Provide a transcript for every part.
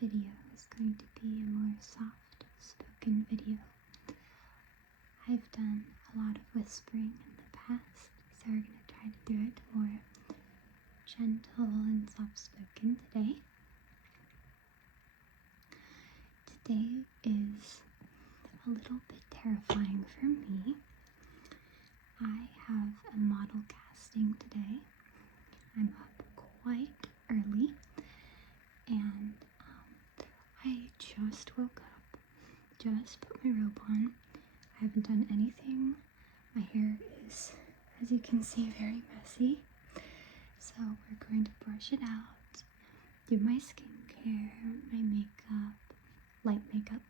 video is going to be a more soft spoken video. I've done a lot of whispering in the past, so we're going to try to do it more gentle and soft spoken today. Today is a little bit terrifying for me. I have a model casting today. I'm up quite early and I just woke up, just put my robe on. I haven't done anything. My hair is, as you can see, very messy. So we're going to brush it out, do my skincare, my makeup, light makeup,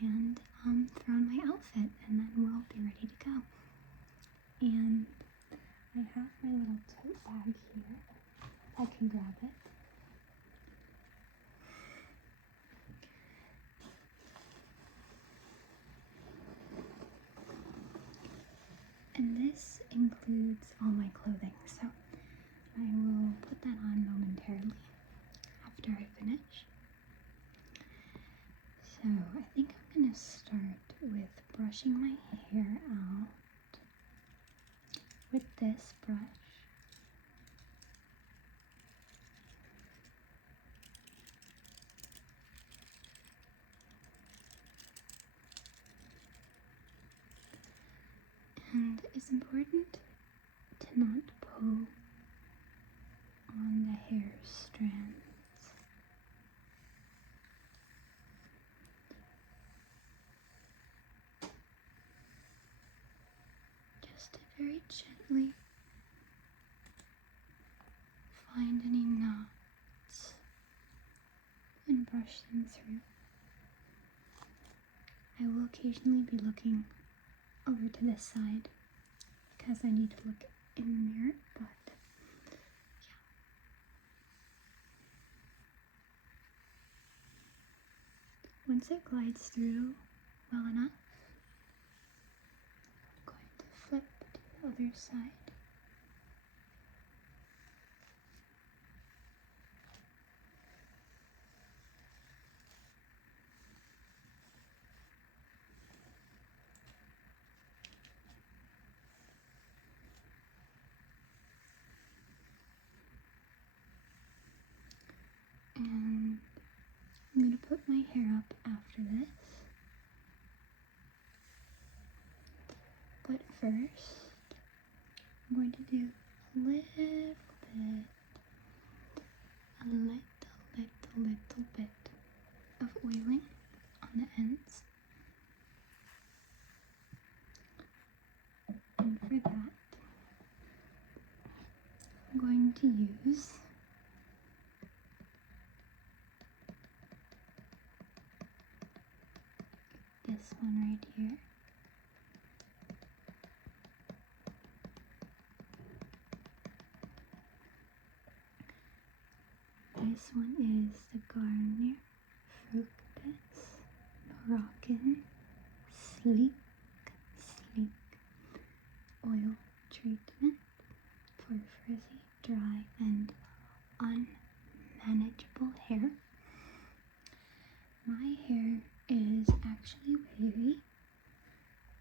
and throw on my outfit, and then we'll be ready to go. And I have my little tote bag here. I can grab it. And this includes all my clothing, so I will put that on momentarily after I finish. So I think I'm going to start with brushing my hair out with this brush. And it's important to not pull on the hair strands. Just to very gently find any knots and brush them through. I will occasionally be looking over to this side because I need to look in the mirror, but yeah. Once it glides through well enough, I'm going to flip to the other side. And I'm going to put my hair up after this. But first, I'm going to do a little bit of oiling on the ends. And for that, I'm going to use this one right here. This one is the Garnier Fructis Moroccan Sleek Oil Treatment for frizzy, dry, and unmanageable hair. My hair is actually wavy.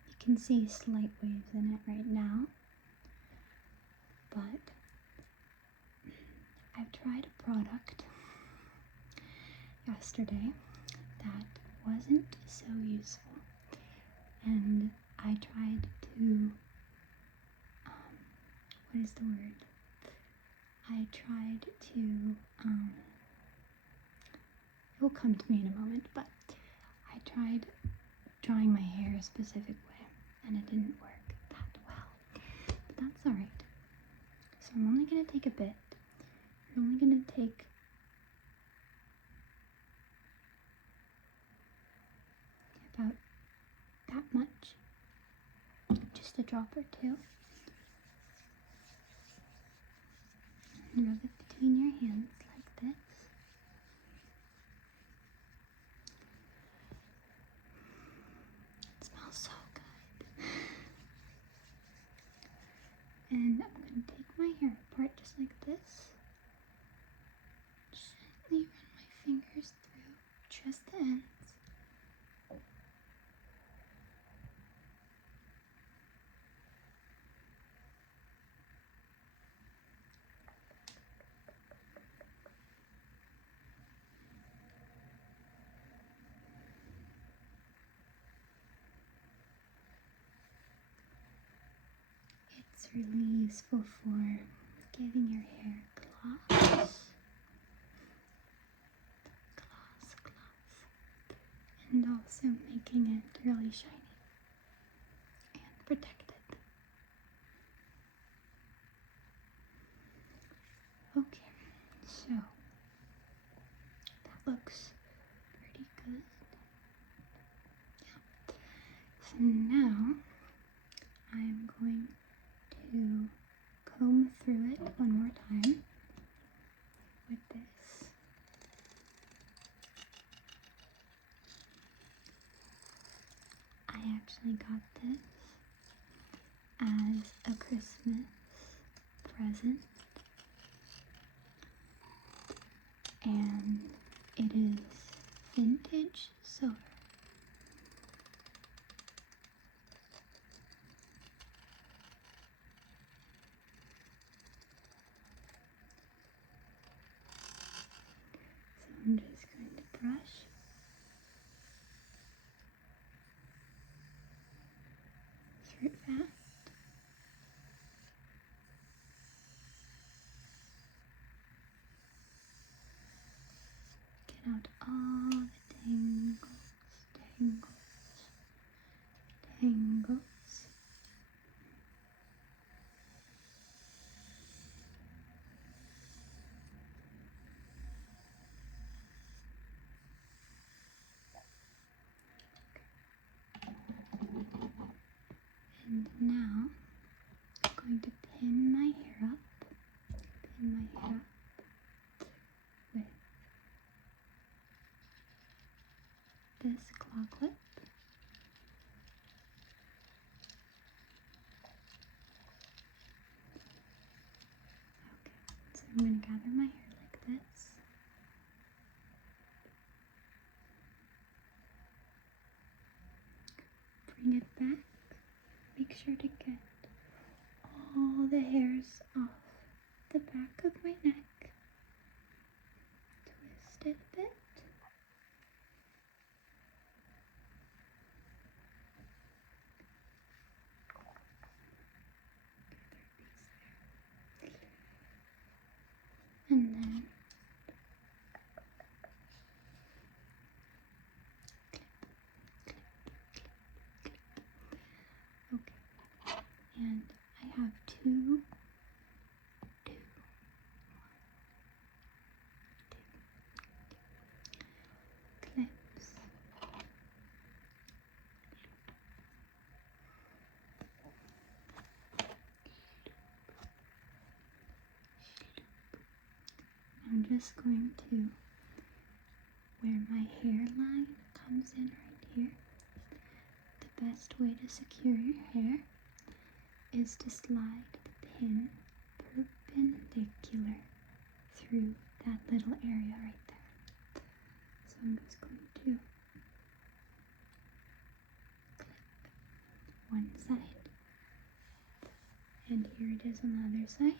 You can see slight waves in it right now, but I've tried a product yesterday that wasn't so useful, and I tried to, what is the word? I tried to, it will come to me in a moment, but I tried drying my hair a specific way, and it didn't work that well, but that's alright. So I'm only going to take a bit. I'm only going to take about that much, just a drop or two, and rub it between your hands like this. It smells so good. And I'm going to take my hair apart just like this. Gently run my fingers through really useful for giving your hair gloss, and also making it really shiny and protected. Okay, so that looks pretty good. Yeah. So now I'm going to comb through it one more time with this. I actually got this as a Christmas present, and it is vintage silver. So I'm just going to brush through it fast. Get out all the tangles. And now I'm going to pin my hair up with this claw clip. Okay, so I'm going to gather my hair like this. Bring it back. Make sure to get all the hairs off the back of my neck. Twist it a bit. And then okay. And I have two clips. I'm just going to, where my hairline comes in right here, the best way to secure your hair is to slide the pin perpendicular through that little area right there. So I'm just going to clip one side, and here it is on the other side.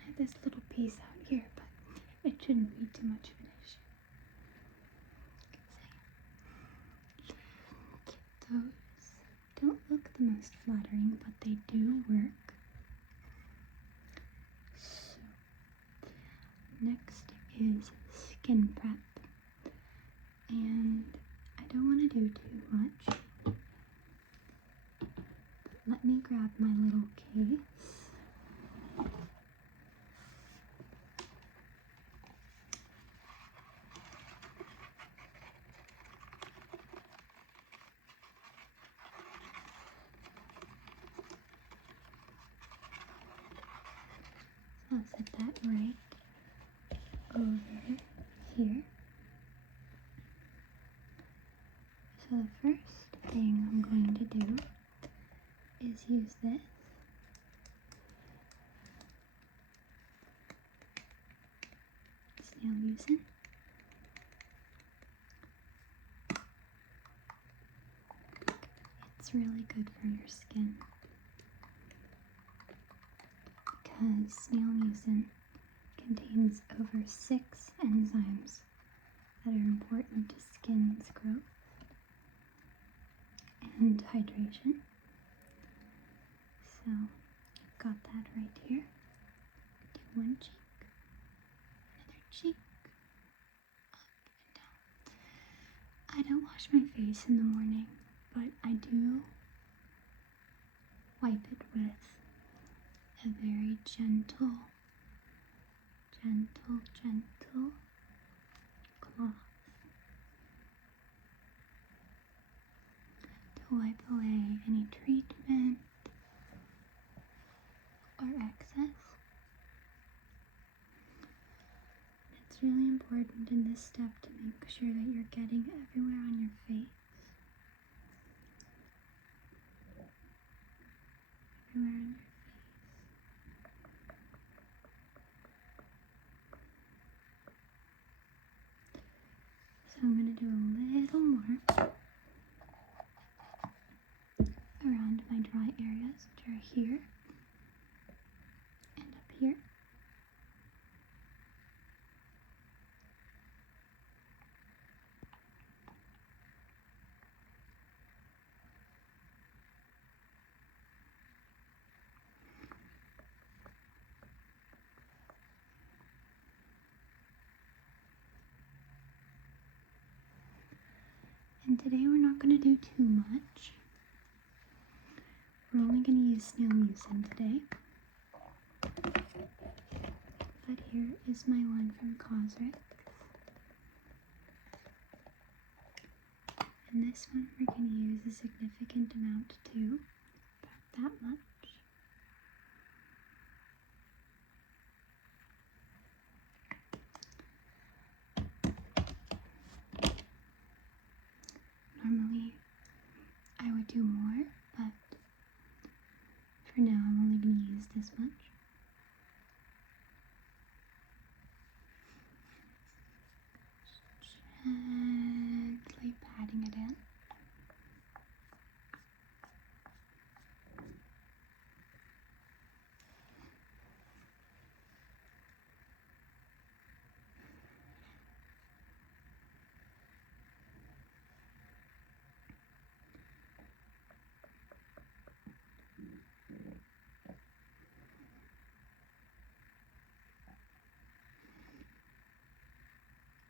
I have this little piece out here, but it shouldn't be too much of an issue. Those don't look the most flattering, but they do work. So, next is skin prep. And I don't want to do too much. Let me grab my little case. I'll set that right over here. So the first thing I'm going to do is use this. Snail mucin. It's really good for your skin because snail mucin contains over 6 enzymes that are important to skin's growth and hydration. So, I've got that right here. Do one cheek, another cheek, up and down. I don't wash my face in the morning, but I do wipe it with a very gentle cloth to wipe away any treatment or excess. It's really important in this step to make sure that you're getting everywhere on your face. Everywhere on your face. So I'm going to do a little more around my dry areas, which are here and up here. And today we're not going to do too much. We're only going to use snail mucin today. But here is my one from Cosrx. And this one we're going to use a significant amount too, about that much. Normally I would do more, but for now I'm only going to use this much. Gently patting it in.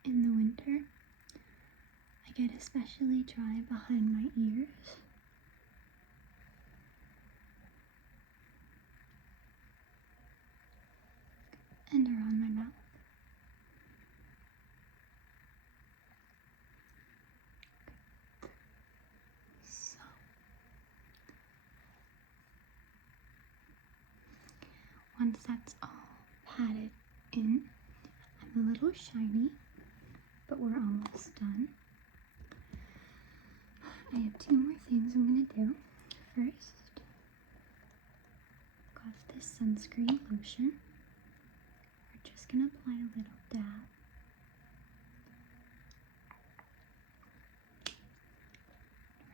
In the winter, I get especially dry behind my ears. And around my mouth. So, once that's all patted in, I'm a little shiny, but we're almost done. I have 2 more things I'm going to do. First, got this sunscreen lotion. We're just going to apply a little dab.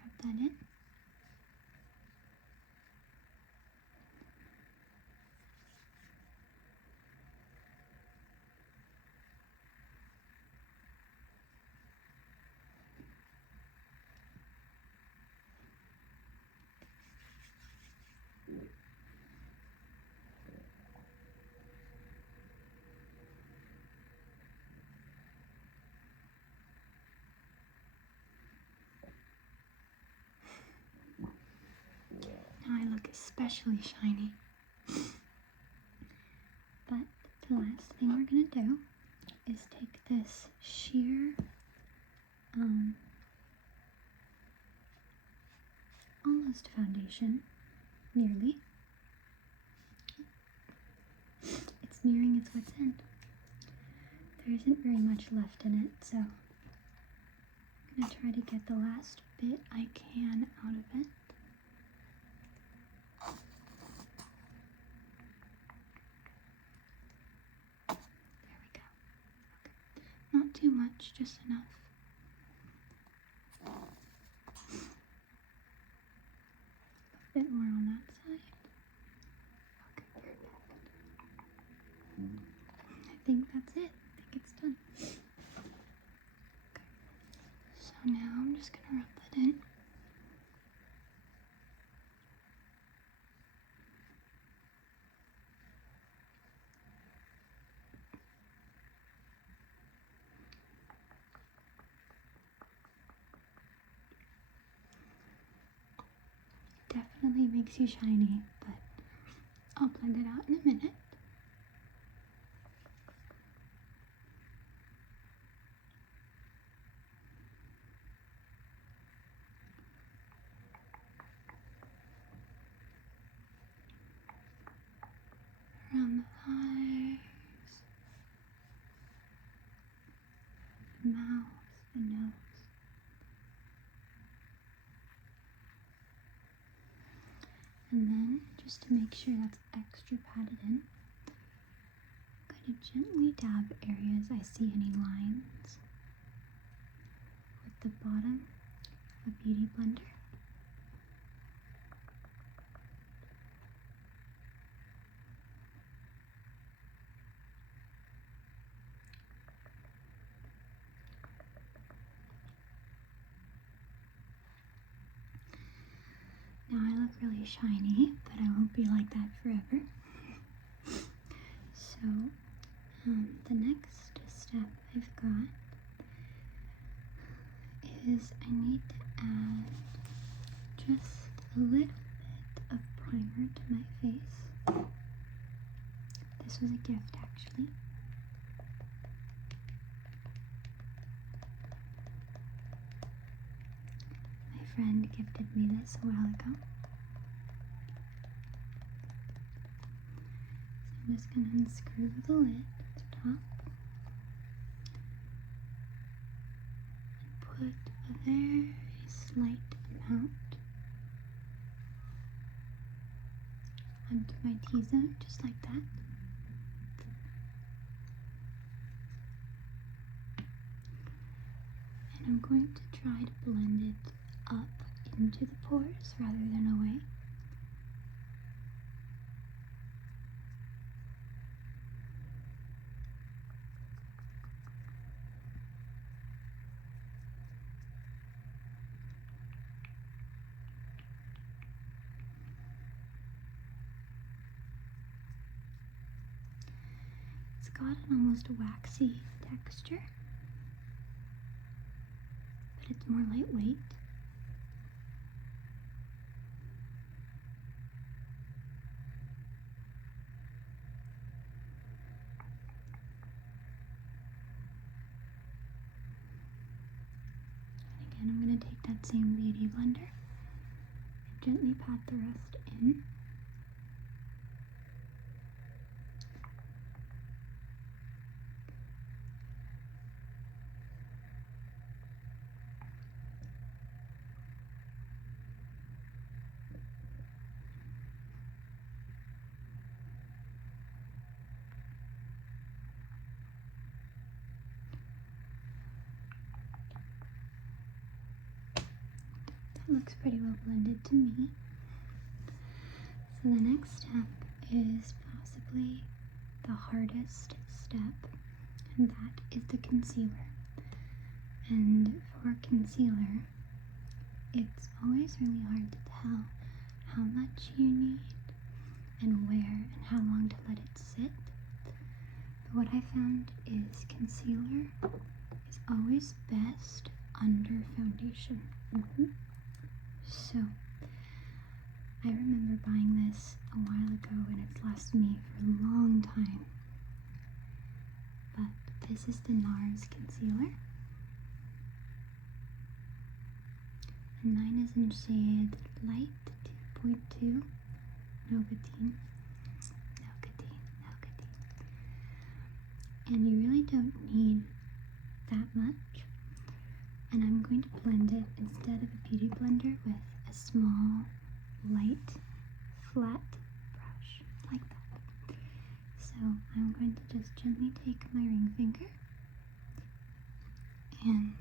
Rub that in. Now I look especially shiny. But the last thing we're going to do is take this sheer, almost foundation, nearly. It's nearing its wit's end. There isn't very much left in it, so I'm going to try to get the last bit I can out of it. There we go. Okay. Not too much, just enough. A bit more on that side. Okay, perfect. think that's it. I think it's done. Okay. So now I'm just gonna rub that in. Definitely makes you shiny, but I'll blend it out in a minute. Around the eyes, the mouth, the nose. And then, just to make sure that's extra patted in, I'm going to gently dab areas I see any lines with the bottom of a beauty blender. Now I look really shiny, but I won't be like that forever. So, the next step I've got is I need to add just a little bit of primer to my face. This was a gift, actually. My friend gifted me this a while ago. So I'm just going to unscrew the lid at the top and put a very slight amount onto my T-zone, just like that. And I'm going to try to blend it up into the pores rather than away. It's got an almost waxy texture, but it's more lightweight. And again, I'm going to take that same beauty blender and gently pat the rest in. That looks pretty well blended to me. So the next step is possibly the hardest step, and that is the concealer. And for concealer, it's always really hard to tell how much you need and where and how long to let it sit. But what I found is concealer is always best under foundation. So I remember buying this a while ago and it's lasted me for a long time. But this is the NARS concealer. And mine is in shade light 2.2 Nogatine. And you really don't need that much. And I'm going to blend it instead of a beauty blender with a small, light, flat brush like that. So I'm going to just gently take my ring finger and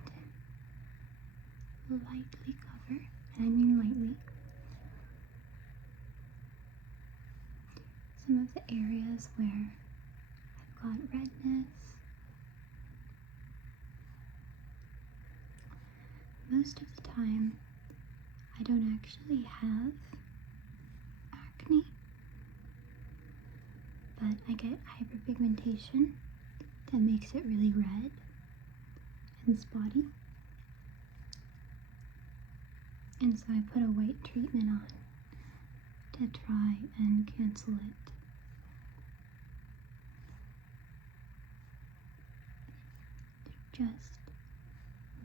lightly cover, and I mean lightly, some of the areas where I've got redness. Most of the time, I don't actually have acne, but I get hyperpigmentation that makes it really red and spotty. And so I put a white treatment on to try and cancel it. Just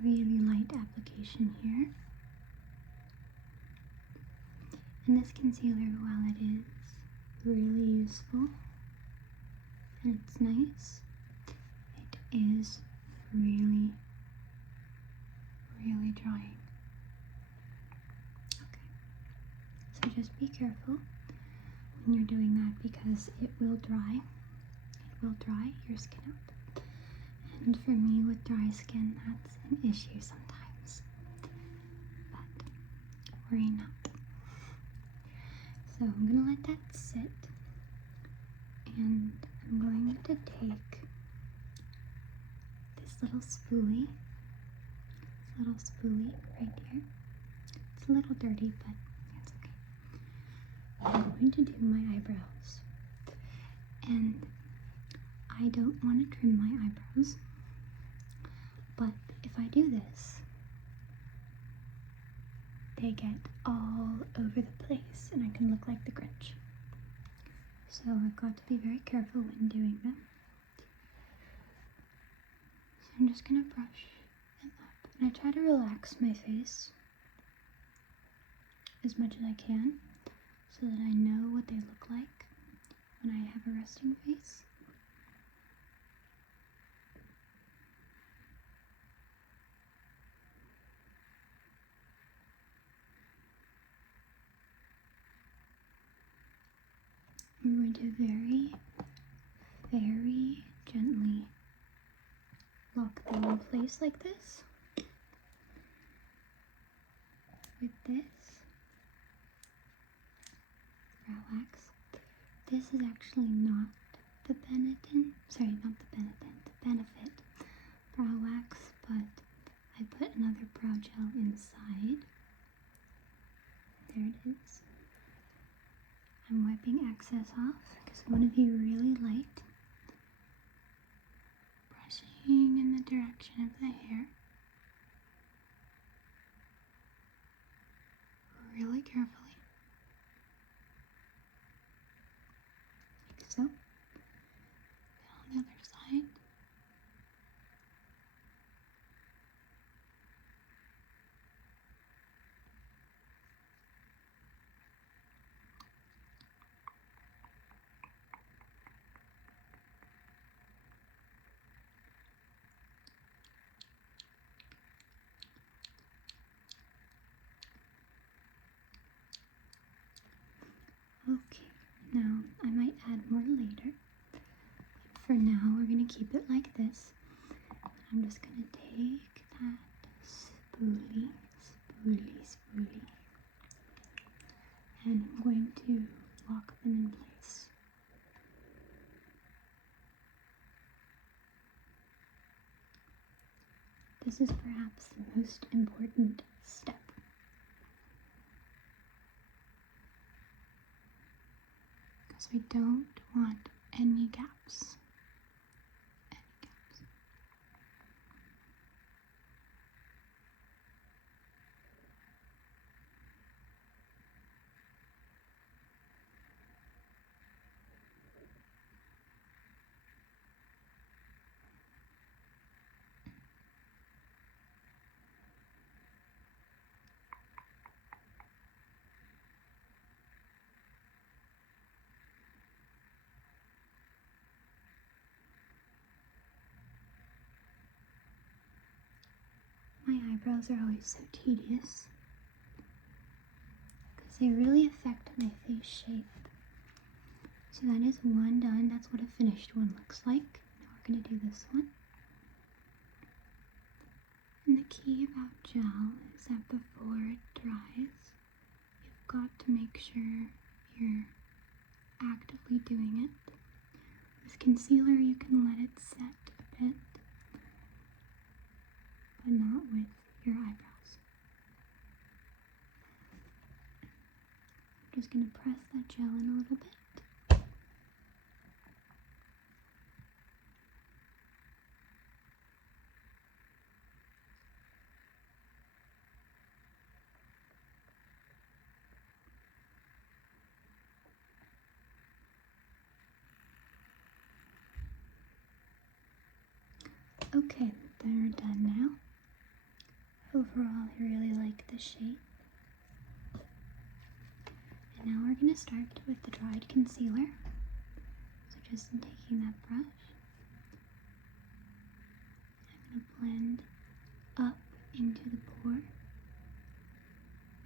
really light application here. And this concealer, while it is really useful and it's nice, it is really, really drying. Okay, so just be careful when you're doing that because it will dry your skin out. And for me with dry skin, that's an issue sometimes, but worry not. So I'm gonna let that sit, and I'm going to take this little spoolie right here. It's a little dirty, but it's okay. I'm going to do my eyebrows, and I don't want to trim my eyebrows, but if I do this, they get all over the place and I can look like the Grinch. So I've got to be very careful when doing them. So I'm just gonna brush them up. And I try to relax my face as much as I can so that I know what they look like when I have a resting face. I'm going to very, very gently lock them in place like this with this brow wax. This is actually not the Benetton, the Benefit brow wax, but I put another brow gel inside. There it is. I'm wiping excess off because I want to be really light. Brushing in the direction of the hair. Really carefully. Like so. And on the other side. Okay, now I might add more later, but for now we're going to keep it like this. I'm just going to take that spoolie, and I'm going to lock them in place. This is perhaps the most important step. Because we don't want any gaps. My eyebrows are always so tedious because they really affect my face shape. So that is one done. That's what a finished one looks like. Now we're going to do this one. And the key about gel is that before it dries, you've got to make sure you're actively doing it With concealer, you can let it set a bit, but not with your eyebrows. I'm just going to press that gel in a little bit. Okay, they're done now. Overall, I really like the shape. And now we're going to start with the dried concealer. So just in taking that brush, I'm going to blend up into the pore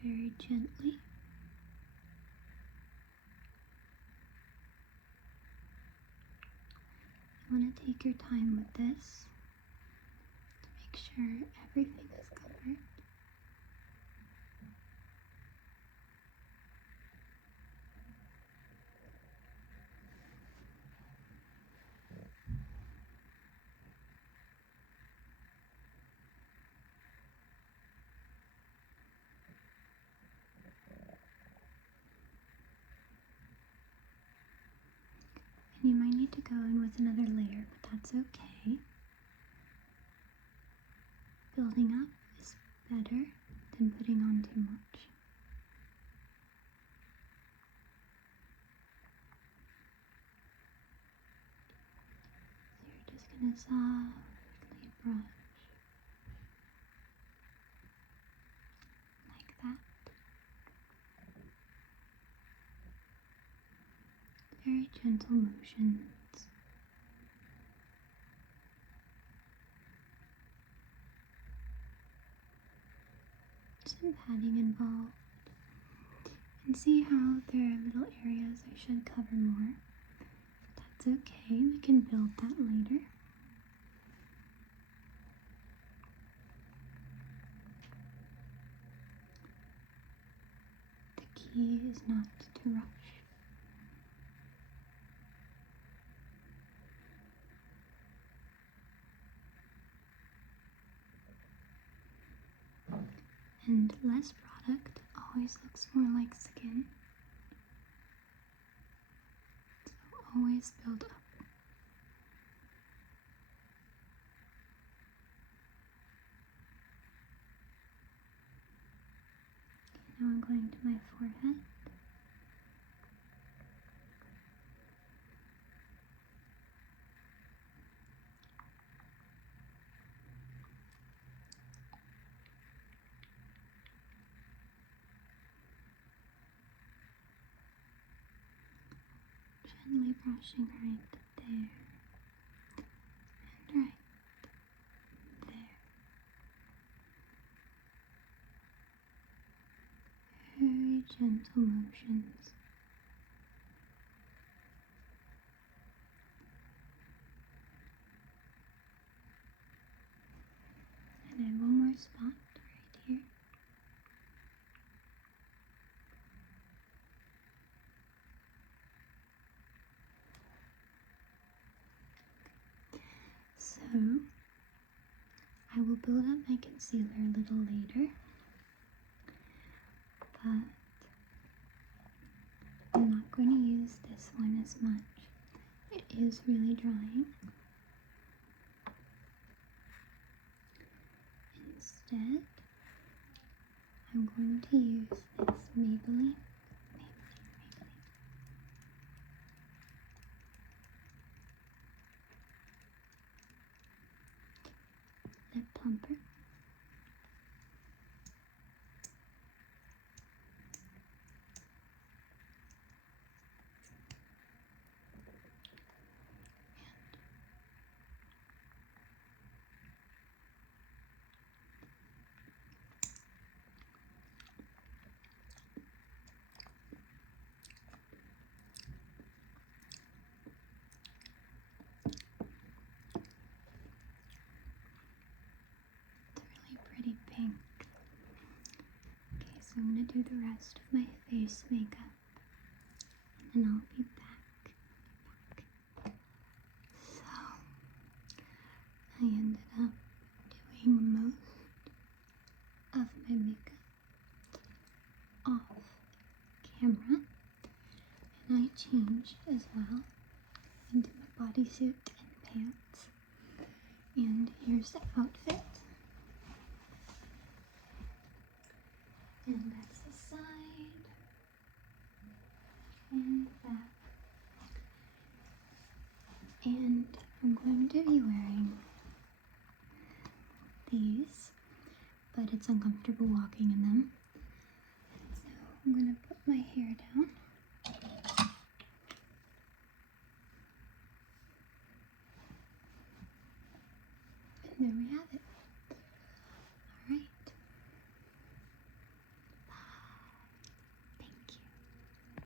very gently. You want to take your time with this to make sure everything is covered. And you might need to go in with another layer, but that's okay. Building up is better than putting on too much. So you're just going to softly brush like that. Very gentle motions. Some padding involved. And see how there are little areas I should cover more. That's okay, we can build that later. The key is not to rush. And less product always looks more like skin. So always build up. Now I'm going to my forehead. Gently brushing right there and right there. Very gentle motions. And I have one more spot right here. So, I will build up my concealer a little later, but I'm not going to use this one as much. It is really drying. Instead, I'm going to use this Maybelline lip plumper. Pretty pink. Okay, so I'm going to do the rest of my face makeup and then I'll be back. change as well into my bodysuit and pants. And here's the outfit. And that's the side and back. And I'm going to be wearing these, but it's uncomfortable walking in them. So I'm going to put my hair down.